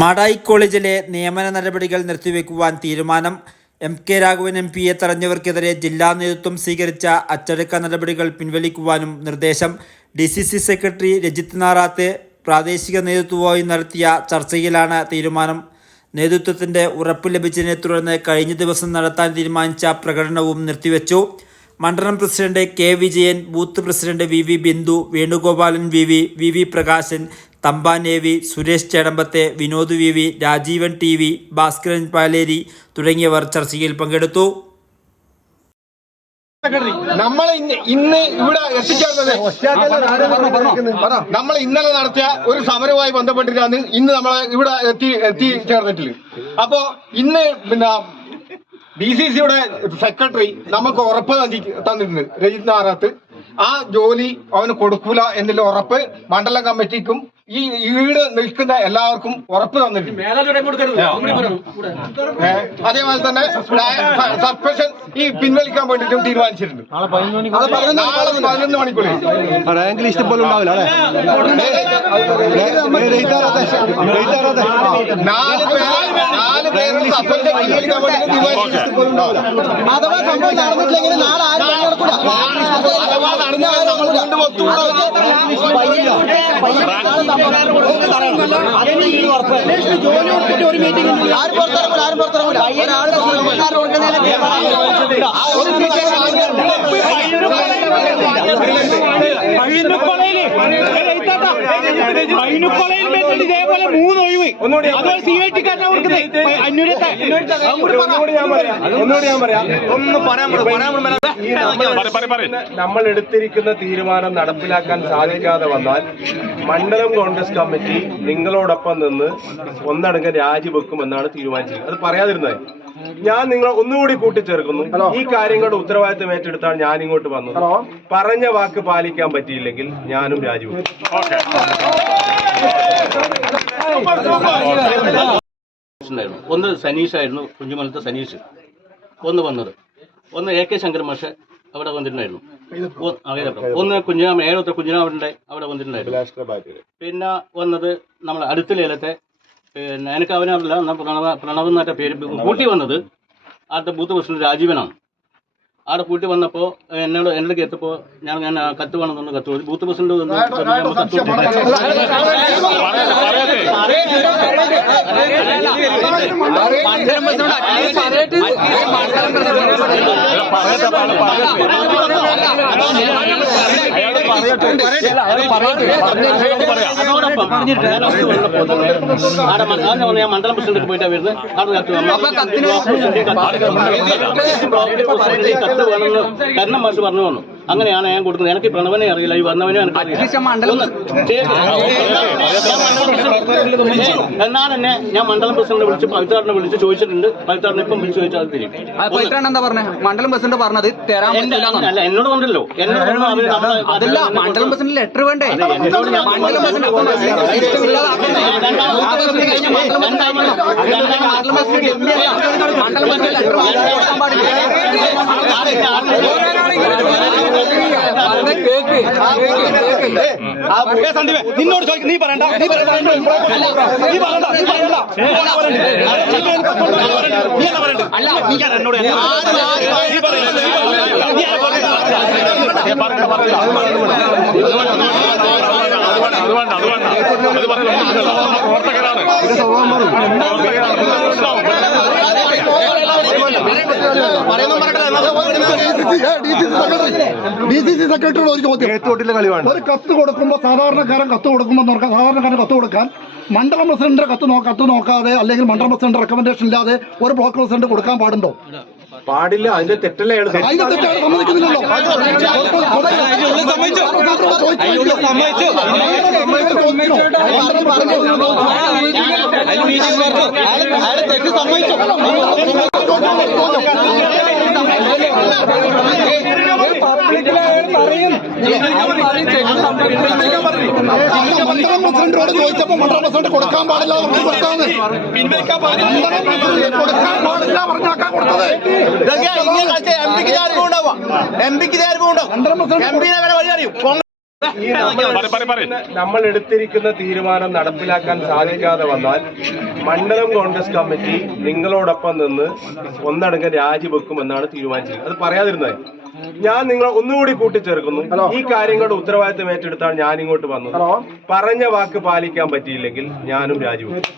മാടായി കോളേജിലെ നിയമന നടപടികൾ നിർത്തിവെക്കുവാൻ തീരുമാനം. എം കെ രാഘവൻ എം പിയെ തടഞ്ഞവർക്കെതിരെ ജില്ലാ നേതൃത്വം സ്വീകരിച്ച അച്ചടക്ക നടപടികൾ പിൻവലിക്കുവാനും നിർദ്ദേശം. D C C secretary Rajith Narath പ്രാദേശിക നേതൃത്വവുമായി നടത്തിയ ചർച്ചയിലാണ് തീരുമാനം. നേതൃത്വത്തിന്റെ ഉറപ്പ് ലഭിച്ചതിനെ തുടർന്ന് കഴിഞ്ഞ ദിവസം നടത്താൻ തീരുമാനിച്ച പ്രകടനവും നിർത്തിവെച്ചു. മണ്ഡലം president K Vijayan booth president V V Bindu Venugopalan V V V V Prakashan Thampan A V Suresh ചേടമ്പത്തെ Vinod V V Rajeevan T V Bhaskaran Paleri തുടങ്ങിയവർ ചർച്ചയിൽ പങ്കെടുത്തു. നമ്മൾ ഇന്ന് ഇവിടെ എത്തിച്ചേർന്നത് നമ്മൾ ഇന്നലെ നടത്തിയ ഒരു സമരവുമായി ബന്ധപ്പെട്ടിട്ടാണ് ഇന്ന് നമ്മൾ ഇവിടെ എത്തി എത്തി ചേർന്നിട്ടില്ല അപ്പോ ഇന്ന് പിന്നെ ബി സി സിയുടെ സെക്രട്ടറി നമുക്ക് ഉറപ്പ് തന്നി- തന്നിട്ടുണ്ട് രജിത് നാറാത്ത്. ആ ജോലി അവന് കൊടുക്കൂല എന്നുള്ള ഉറപ്പ് മണ്ഡലം കമ്മിറ്റിക്കും ഈ ഈട് നിൽക്കുന്ന എല്ലാവർക്കും ഉറപ്പ് തന്നിട്ടുണ്ട്. അതേപോലെ തന്നെ സസ്പെൻഷൻ ഈ പിൻവലിക്കാൻ വേണ്ടിയിട്ടും തീരുമാനിച്ചിട്ടുണ്ട്. നാളെ പതിനൊന്ന് മണിക്കൂറിൽ റാങ്ക് ലിസ്റ്റ് പോലും ഉണ്ടാവില്ല അല്ലേ? നാല് പേര് നാല് പേര് സസ്പെൻഷൻ പിൻവലിക്കാൻ വേണ്ടിയിട്ട് തീരുമാനിച്ചിട്ടുണ്ട്. അഥവാ സംഭവം നടന്നിട്ടില്ലെങ്കിൽ നാളെ ആരും അഥവാ നടന്നാൽ നമ്മൾ വീണ്ടും ഒത്തുകൂടും ആരും പുറത്തിറങ്ങൂല ആരും പുറത്തിറങ്ങൂല ഒരാൾ ഇതേപോലെ മൂന്ന് ഒഴിവ് അതുപോലെ സി ഐ ടിക്കാരനെ കൊടുക്കുന്നത് അന്യൂനത്തെ ഒന്നുകൂടി ഞാൻ പറയാം. ഒന്ന് പറയാൻ നമ്മൾ എടുത്തിരിക്കുന്ന തീരുമാനം നടപ്പിലാക്കാൻ സാധിക്കാതെ വന്നാൽ മണ്ഡലം കോൺഗ്രസ് കമ്മിറ്റി നിങ്ങളോടൊപ്പം നിന്ന് ഒന്നടങ്കം രാജിവെക്കുമെന്നാണ് തീരുമാനിച്ചത് അത് പറയാതിരുന്നത് ഞാൻ നിങ്ങൾ ഒന്നുകൂടി കൂട്ടിച്ചേർക്കുന്നു. ഈ കാര്യങ്ങളുടെ ഉത്തരവാദിത്തം ഏറ്റെടുത്താണ് ഞാൻ ഇങ്ങോട്ട് വന്നത്. പറഞ്ഞ വാക്ക് പാലിക്കാൻ പറ്റിയില്ലെങ്കിൽ ഞാനും രാജിവെക്കും ഒന്ന് സനീഷ് ആയിരുന്നു കുഞ്ഞുമലത്തെ സനീഷ്. ഒന്ന് വന്നത്. ഒന്ന് എ കെ ശങ്കർ മാഷ് അവിടെ വന്നിട്ടുണ്ടായിരുന്നു? ഒന്ന് കുഞ്ഞാമ ഏഴത്തെ കുഞ്ഞിനാമന്റെ അവിടെ വന്നിട്ടുണ്ടായിരുന്നു പിന്നെ വന്നത് നമ്മളെ അടുത്ത ലേലത്തെ പിന്നെ എനിക്ക് അവനറില്ല പ്രണവ പ്രണവ് എന്നറ്റ പേര് കൂട്ടി വന്നത് അടുത്ത ബൂത്ത് പ്രസിഡന്റ് രാജീവനാണ് അവിടെ കൂട്ടി വന്നപ്പോൾ എന്നോട് എന്റെ അടുത്ത് എത്തപ്പോൾ ഞാൻ ഞാൻ കത്ത് വേണമെന്ന് കത്ത് പോയി ബൂത്ത് പ്രസിഡന്റ് വന്ന് കത്ത് ഞാൻ മണ്ഡലം പ്രസിഡന്റ് പോയിട്ടാ വരുന്നത് കത്ത് വേണമെന്ന് കരണം മാഷ് പറഞ്ഞു വന്നു. അങ്ങനെയാണ് ഞാൻ കൊടുക്കുന്നത് എനിക്ക് പ്രണവനെ അറിയില്ല ഈ വന്നവനെ. എന്നാൽ തന്നെ ഞാൻ മണ്ഡലം പ്രസിഡന്റ് വിളിച്ച് പവിത്രാടിനെ വിളിച്ച് ചോദിച്ചിട്ടുണ്ട് പവിത്രാടിനെ ഇപ്പം വിളിച്ച് ചോദിച്ചാൽ തരും എന്താ പറഞ്ഞത് മണ്ഡലം പ്രസിഡന്റ് പറഞ്ഞത് തരാൻ അല്ല എന്നോട് കൊണ്ടല്ലോ എന്നോട് അതല്ല മണ്ഡലം പ്രസിഡന്റ് ലെറ്റർ വേണ്ടേ മണ്ഡലം പ്രസിഡന്റ്. മണ്ഡലം പ്രസിഡന്റ് ലെറ്റർ വാങ്ങിച്ച് കൊടുക്കാൻ പാടില്ല. പറഞ്ഞ കേക്ക് നിന്നോട് ചോദിക്കും നീ പറയണ്ട നീ പറയണ്ട നീ പറയണ്ട നീ പറയണ്ട നീ പറയണ്ട അല്ല പറയണ്ട നീ എന്നോട് നീ പറയണ്ട നീ പറയണ്ട നീ പറയണ്ട ഡി സി സി സെക്രട്ടറിയുടെ ഒരു ചോദ്യം ഏത്തോട്ടിലെ കളി വേണ്ട ഒരു കത്ത് കൊടുക്കുമ്പോൾ സാധാരണക്കാരൻ കത്ത് കൊടുക്കുമ്പോൾ നോക്കാം സാധാരണക്കാരൻ കത്ത് കൊടുക്കാൻ മണ്ഡലം പ്രസിഡന്റിന്റെ കത്ത് നോ കത്ത് നോക്കാതെ അല്ലെങ്കിൽ മണ്ഡലം പ്രസിഡന്റ് റെക്കമെൻഡേഷൻ ഇല്ലാതെ ഒരു ബ്ലോക്ക് പ്രസിഡന്റ് കൊടുക്കാൻ പാടുണ്ടോ പാടില്ല അതിന്റെ തെറ്റല്ലേ അതിന്റെ തെറ്റാണ് സമ്മതിക്കുന്നില്ലല്ലോ മണ്ഡലം പ്രസിഡന്റിനോട് ചോദിച്ചപ്പോ മണ്ഡലം പ്രസിഡന്റ് കൊടുക്കാൻ പാടില്ല. മണ്ഡലം പ്രസിഡന്റ് കൊടുക്കാൻ പാടില്ല പറഞ്ഞാക്കാൻ കൊടുത്തത്? എം പിക്ക് ഉണ്ടാവാം എം പിക്ക് ഉണ്ടാവും എം പിനെ വരെ വഴി അറിയും നമ്മൾ എടുത്തിരിക്കുന്ന തീരുമാനം നടപ്പിലാക്കാൻ സാധിക്കാതെ വന്നാൽ മണ്ഡലം കോൺഗ്രസ് കമ്മിറ്റി നിങ്ങളോടൊപ്പം നിന്ന് ഒന്നടങ്കം രാജിവെക്കുമെന്നാണ് തീരുമാനിച്ചത് അത് പറയാതിരുന്നത് ഞാൻ നിങ്ങൾ ഒന്നുകൂടി കൂട്ടിച്ചേർക്കുന്നു. ഈ കാര്യങ്ങളുടെ ഉത്തരവാദിത്തം ഏറ്റെടുത്താണ് ഞാൻ ഇങ്ങോട്ട് വന്നത് പറഞ്ഞ വാക്ക് പാലിക്കാൻ പറ്റിയില്ലെങ്കിൽ ഞാനും രാജിവെക്കും